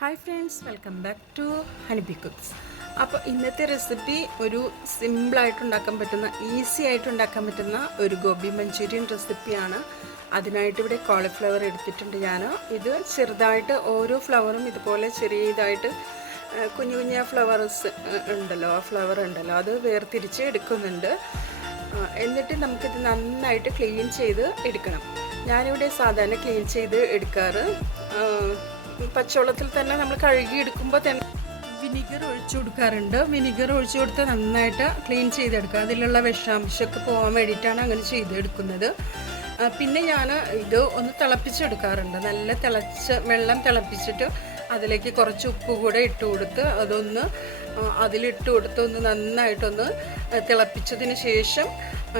Hi friends, welcome back to Honeybee Cooks. അപ്പോൾ ഇന്നത്തെ recipe ഒരു സിമ്പിളായിട്ട് ഉണ്ടാക്കാൻ പറ്റുന്ന, ഈസി ആയിട്ട് ഉണ്ടാക്കാൻ പറ്റുന്ന ഒരു ഗോബി മഞ്ചൂരിയൻ റെസിപ്പിയാണ്. അതിനായിട്ട് ഇവിടെ കോളിഫ്ലവർ എടുത്തിട്ടുണ്ട് ഞാൻ. ഇത് ചെറുതായിട്ട് ഓരോ ഫ്ലവറും ഇതുപോലെ ചെറിയതായിട്ട് കുഞ്ഞു കുഞ്ഞു ഫ്ലവേഴ്സ് ഉണ്ടല്ലോ, ആ ഫ്ലവർ ഉണ്ടല്ലോ, അത് വേർതിരിച്ച് എടുക്കുന്നുണ്ട്. എന്നിട്ട് നമുക്കിത് നന്നായിട്ട് ക്ലീൻ ചെയ്ത് എടുക്കണം. ഞാനിവിടെ സാധാരണ ക്ലീൻ ചെയ്ത് എടുക്കാറ് പച്ചവെള്ളത്തിൽ തന്നെ നമ്മൾ കഴുകി എടുക്കുമ്പോൾ തന്നെ വിനിഗർ ഒഴിച്ചു കൊടുക്കാറുണ്ട്. വിനിഗർ ഒഴിച്ചു കൊടുത്ത് നന്നായിട്ട് ക്ലീൻ ചെയ്തെടുക്കുക. അതിലുള്ള വിഷാംശമൊക്കെ പോകാൻ വേണ്ടിയിട്ടാണ് അങ്ങനെ ചെയ്തെടുക്കുന്നത്. പിന്നെ ഞാൻ ഇത് ഒന്ന് തിളപ്പിച്ചെടുക്കാറുണ്ട്. നല്ല വെള്ളം തിളപ്പിച്ചിട്ട് അതിലേക്ക് കുറച്ച് ഉപ്പ് കൂടെ ഇട്ട് കൊടുത്ത് അതൊന്ന് അതിലിട്ട് കൊടുത്ത് ഒന്ന് നന്നായിട്ടൊന്ന് തിളപ്പിച്ചതിന് ശേഷം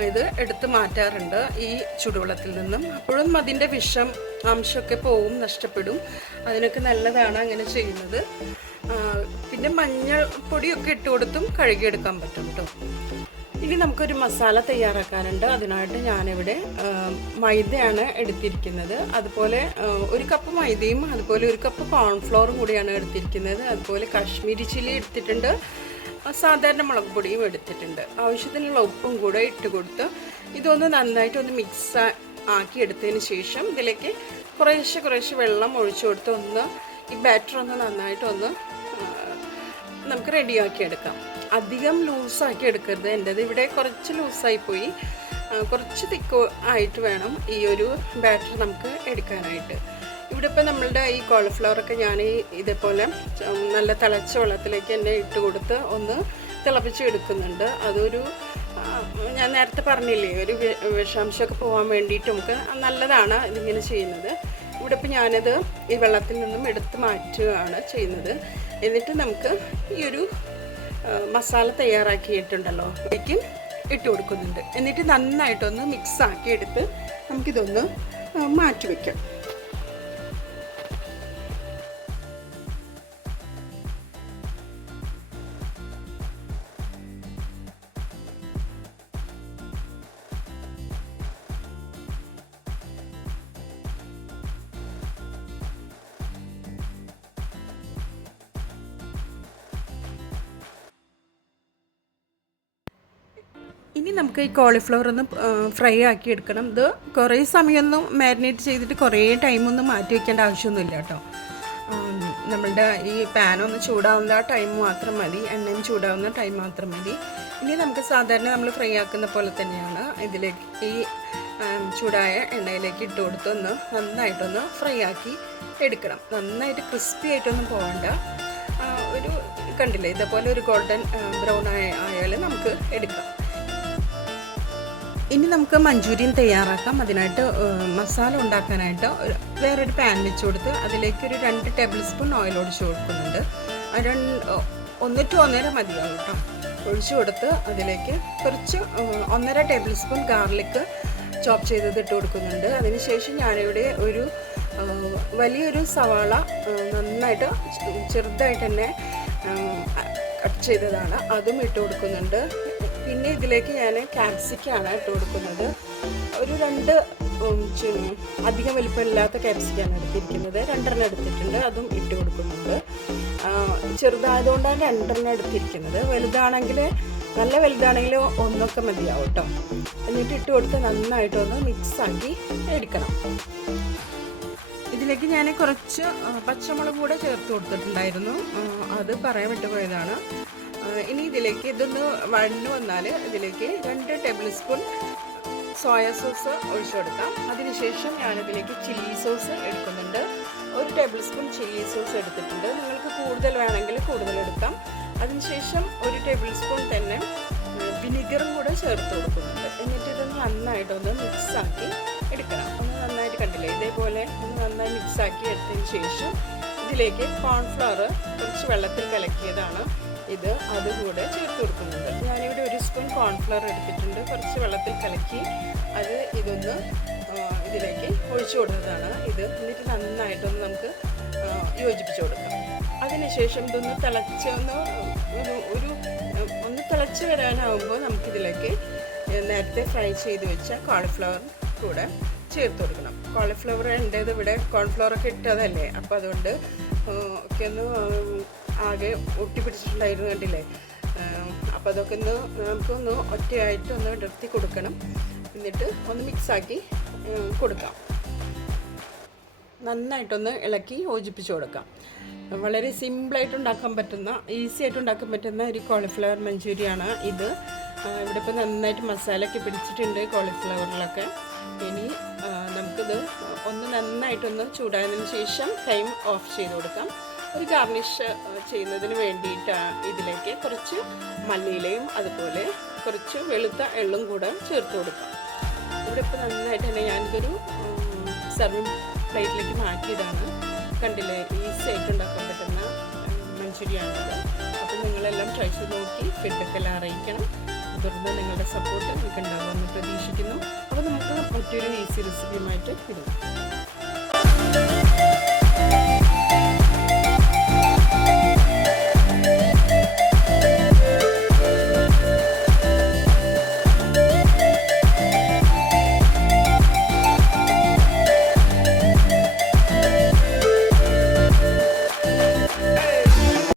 ഇത് എടുത്ത് മാറ്റാറുണ്ട് ഈ ചൂടുവെള്ളത്തിൽ നിന്നും. അപ്പോഴും അതിൻ്റെ അംശമൊക്കെ പോവും, നഷ്ടപ്പെടും. അതിനൊക്കെ നല്ലതാണ് അങ്ങനെ ചെയ്യുന്നത്. പിന്നെ മഞ്ഞൾ പൊടിയൊക്കെ ഇട്ട് കൊടുത്തും കഴുകിയെടുക്കാൻ പറ്റും കേട്ടോ. ഇനി നമുക്കൊരു മസാല തയ്യാറാക്കാനുണ്ട്. അതിനായിട്ട് ഞാനിവിടെ മൈദയാണ് എടുത്തിരിക്കുന്നത്. അതുപോലെ ഒരു കപ്പ് മൈദയും അതുപോലെ ഒരു കപ്പ് കോൺഫ്ലോറും കൂടിയാണ് എടുത്തിരിക്കുന്നത്. അതുപോലെ കാശ്മീരി ചില്ലി എടുത്തിട്ടുണ്ട്, സാധാരണ മുളക് പൊടിയും എടുത്തിട്ടുണ്ട്. ആവശ്യത്തിനുള്ള ഉപ്പും കൂടെ ഇട്ട് കൊടുത്ത് ഇതൊന്ന് നന്നായിട്ടൊന്ന് മിക്സ് ആക്കി എടുത്തതിന് ശേഷം ഇതിലേക്ക് കുറേശ്ശെ വെള്ളം ഒഴിച്ചു കൊടുത്ത് ഒന്ന് ഈ ബാറ്റർ ഒന്ന് നന്നായിട്ടൊന്ന് നമുക്ക് റെഡിയാക്കി എടുക്കാം. അധികം ലൂസാക്കി എടുക്കരുത്. എൻ്റെത് ഇവിടെ കുറച്ച് ലൂസായിപ്പോയി. കുറച്ച് തിക്ക് ആയിട്ട് വേണം ഈ ഒരു ബാറ്റർ നമുക്ക് എടുക്കാനായിട്ട്. ഇവിടെ ഇപ്പോൾ നമ്മളുടെ ഈ കോളിഫ്ലവറൊക്കെ ഞാൻ ഇതേപോലെ നല്ല തിളച്ച വെള്ളത്തിലേക്ക് തന്നെ ഇട്ട് കൊടുത്ത് ഒന്ന് തിളപ്പിച്ച് എടുക്കുന്നുണ്ട്. അതൊരു ഞാൻ നേരത്തെ പറഞ്ഞില്ലേ, ഒരു വിഷാംശമൊക്കെ പോകാൻ വേണ്ടിയിട്ട് നമുക്ക് നല്ലതാണ് ഇതിങ്ങനെ ചെയ്യുന്നത്. ഇവിടെ ഇപ്പോൾ ഞാനത് ഈ വെള്ളത്തിൽ നിന്നും എടുത്ത് മാറ്റുകയാണ് ചെയ്യുന്നത്. എന്നിട്ട് നമുക്ക് ഈ ഒരു മസാല തയ്യാറാക്കിയിട്ടുണ്ടല്ലോ ഇതിലേക്ക് ഇട്ട് കൊടുക്കുന്നുണ്ട്. എന്നിട്ട് നന്നായിട്ടൊന്ന് മിക്സ് ആക്കി എടുത്ത് നമുക്കിതൊന്ന് മാറ്റി വയ്ക്കാം. ഇനി നമുക്ക് ഈ കോളിഫ്ലവർ ഒന്ന് ഫ്രൈ ആക്കി എടുക്കണം. ഇത് കുറേ സമയമൊന്നും മാരിനേറ്റ് ചെയ്തിട്ട് കുറേ ടൈമൊന്നും മാറ്റി വയ്ക്കേണ്ട ആവശ്യമൊന്നുമില്ല കേട്ടോ. നമ്മളുടെ ഈ പാനൊന്ന് ചൂടാവുന്ന ടൈം മാത്രം മതി, എണ്ണയും ചൂടാവുന്ന ടൈം മാത്രം മതി. ഇനി നമുക്ക് സാധാരണ നമ്മൾ ഫ്രൈ ആക്കുന്ന പോലെ തന്നെയാണ് ഇതിലേക്ക് ഈ ചൂടായ എണ്ണയിലേക്ക് ഇട്ട് കൊടുത്ത് ഒന്ന് നന്നായിട്ടൊന്ന് ഫ്രൈ ആക്കി എടുക്കണം. നന്നായിട്ട് ക്രിസ്പി ആയിട്ടൊന്നും പോകണ്ട. ഒരു കണ്ടില്ലേ, ഇതേപോലെ ഒരു ഗോൾഡൻ ബ്രൗൺ ആയാലും നമുക്ക് എടുക്കാം. ഇനി നമുക്ക് മഞ്ചൂരിയൻ തയ്യാറാക്കാം. അതിനായിട്ട് മസാല ഉണ്ടാക്കാനായിട്ട് വേറൊരു പാൻ വെച്ച് കൊടുത്ത് അതിലേക്ക് ഒരു 2 ടേബിൾ സ്പൂൺ ഓയിൽ ഒഴിച്ച് കൊടുക്കുന്നുണ്ട്. 1 to 1.5 മതിയാവും കേട്ടോ. ഒഴിച്ചു കൊടുത്ത് അതിലേക്ക് കുറച്ച് 1.5 ടേബിൾ സ്പൂൺ ഗാർലിക് ചോപ്പ് ചെയ്തത് ഇട്ട് കൊടുക്കുന്നുണ്ട്. അതിനുശേഷം ഞാനിവിടെ ഒരു വലിയൊരു സവാള നന്നായിട്ട് ചെറുതായിട്ട് തന്നെ കട്ട് ചെയ്തതാണ്, അതും ഇട്ട് കൊടുക്കുന്നുണ്ട്. പിന്നെ ഇതിലേക്ക് ഞാൻ ക്യാപ്സിക്കാണ് ഇട്ട് കൊടുക്കുന്നത്. ഒരു 2 അധികം വലിപ്പമില്ലാത്ത ക്യാപ്സിക്കാണ് എടുത്തിരിക്കുന്നത്. 2 എടുത്തിട്ടുണ്ട്, അതും ഇട്ട് കൊടുക്കുന്നുണ്ട്. ചെറുതായതുകൊണ്ടാണ് 2 എടുത്തിരിക്കുന്നത്. നല്ല വലുതാണെങ്കിൽ 1 മതിയാവും കേട്ടോ. എന്നിട്ട് ഇട്ട് കൊടുത്ത് നന്നായിട്ടൊന്ന് മിക്സാക്കി എടുക്കണം. ഇതിലേക്ക് ഞാൻ കുറച്ച് പച്ചമുളക് കൂടെ ചേർത്ത് കൊടുത്തിട്ടുണ്ടായിരുന്നു, അത് പറയാൻ വിട്ടുപോയതാണ്. ഇനി ഇതിലേക്ക് ഇതൊന്ന് വഴന്നു വന്നാൽ ഇതിലേക്ക് 2 ടേബിൾ സ്പൂൺ സോയ സോസ് ഒഴിച്ചു കൊടുക്കാം. അതിനുശേഷം ഞാനിതിലേക്ക് ചില്ലി സോസ് എടുക്കുന്നുണ്ട്. 1 ടേബിൾ സ്പൂൺ ചില്ലി സോസ് എടുത്തിട്ടുണ്ട്. നിങ്ങൾക്ക് കൂടുതൽ വേണമെങ്കിൽ കൂടുതൽ എടുക്കാം. അതിനുശേഷം 1 ടേബിൾ സ്പൂൺ തന്നെ വിനിഗറും കൂടെ ചേർത്ത് കൊടുക്കുന്നുണ്ട്. എന്നിട്ട് ഇതൊന്ന് നന്നായിട്ടൊന്ന് മിക്സാക്കി എടുക്കണം. ഒന്ന് നന്നായിട്ട് കണ്ടില്ലേ, ഇതേപോലെ ഒന്ന് നന്നായി മിക്സാക്കി എടുത്തതിന് ശേഷം ഇതിലേക്ക് കോൺഫ്ലവർ കുറച്ച് വെള്ളത്തിൽ കലക്കിയതാണ് ഇത്, അതുകൂടെ ചേർത്ത് കൊടുക്കുന്നുണ്ട്. ഞാനിവിടെ 1 സ്പൂൺ കോൺഫ്ലവർ എടുത്തിട്ടുണ്ട്, കുറച്ച് വെള്ളത്തിൽ കലക്കി ഇതൊന്ന് ഇതിലേക്ക് ഒഴിച്ചു കൊടുത്തതാണ് ഇത്. എന്നിട്ട് നന്നായിട്ടൊന്ന് നമുക്ക് യോജിപ്പിച്ച് കൊടുക്കാം. അതിനുശേഷം ഇതൊന്ന് ഒന്ന് തിളച്ച് വരാനാവുമ്പോൾ നമുക്കിതിലേക്ക് നേരത്തെ ഫ്രൈ ചെയ്ത് വെച്ച കോളിഫ്ലവർ കൂടെ ചേർത്ത് കൊടുക്കണം. കോളിഫ്ലവർ എൻ്റേത് ഇവിടെ കോൺഫ്ലവറൊക്കെ ഇട്ടതല്ലേ, അപ്പോൾ അതുകൊണ്ട് ഒക്കെ ഒന്ന് ആകെ ഒട്ടിപ്പിടിച്ചിട്ടുണ്ടായിരുന്നു, കണ്ടില്ലേ? അപ്പോൾ അതൊക്കെ നമുക്കൊന്ന് ഒറ്റയായിട്ട് ഒന്ന് ഇടർത്തി കൊടുക്കണം. എന്നിട്ട് ഒന്ന് മിക്സാക്കി കൊടുക്കാം. നന്നായിട്ടൊന്ന് ഇളക്കി യോജിപ്പിച്ച് കൊടുക്കാം. വളരെ സിമ്പിളായിട്ട് ഉണ്ടാക്കാൻ പറ്റുന്ന, ഈസി ആയിട്ട് ഉണ്ടാക്കാൻ പറ്റുന്ന ഒരു കോളിഫ്ലവർ മഞ്ചൂരിയാണ് ഇത്. ഇവിടെ ഇപ്പോൾ നന്നായിട്ട് മസാലയൊക്കെ പിടിച്ചിട്ടുണ്ട് കോളിഫ്ലവറിലൊക്കെ. ഇനി നമുക്കിത് ഒന്ന് നന്നായിട്ടൊന്ന് ചൂടായതിനു ശേഷം ഫ്ലെയിം ഓഫ് ചെയ്ത് കൊടുക്കാം. ഒരു ഗാർണിഷ് ചെയ്യുന്നതിന് വേണ്ടിയിട്ട് ഇതിലേക്ക് കുറച്ച് മല്ലിയിലയും അതുപോലെ കുറച്ച് വെളുത്ത എള്ളും കൂടെ ചേർത്ത് കൊടുക്കാം. ഇവിടെ ഇപ്പോൾ നന്നായിട്ട് തന്നെ ഞാനിതൊരു സർവിങ് പ്ലേറ്റിലേക്ക് മാറ്റിയതാണ്. കണ്ടില്ലേ, ഈസി ആയിട്ട് ഉണ്ടാക്കാൻ പറ്റുന്ന മഞ്ചൂരിയാണത്. അപ്പോൾ നിങ്ങളെല്ലാം ട്രൈ ചെയ്ത് നോക്കി ഫീഡ്ബാക്ക് എല്ലാം അറിയിക്കണം. തുടർന്ന് നിങ്ങളുടെ സപ്പോർട്ട് നിങ്ങൾക്ക് ഉണ്ടാകുമെന്ന് പ്രതീക്ഷിക്കുന്നു. അപ്പോൾ നമുക്ക് മറ്റൊരു ഈസി റെസിപ്പിയുമായിട്ട് ഇടും.